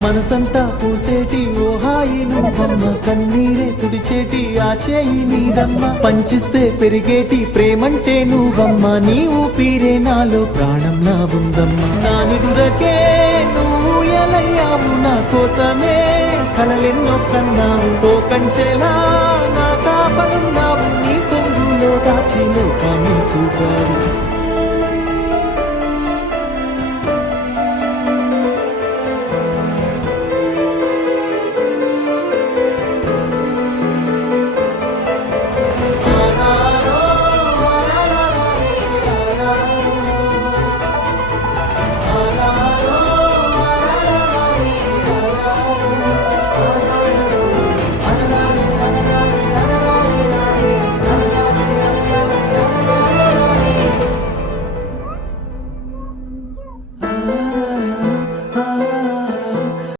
మనసంతా పూసేటి ఓ హాయి నువ్వమ్మ, కన్నీరే తుడిచేటి ఆ చేయి నీదమ్మ, పంచిస్తే పెరిగేటి ప్రేమంటే నువ్వమ్మ, నీ ఊపిరే నాలో ప్రాణంలా ఉందమ్మ. నా నిదురకే నువ్వు ఎలయ్యావు, నా కోసమే కలలెన్నో కన్నావు, ఓ కంచెలా నా కాపలున్నావు, నీ కొంగులో దాచి లోకాన్ని చూపావు.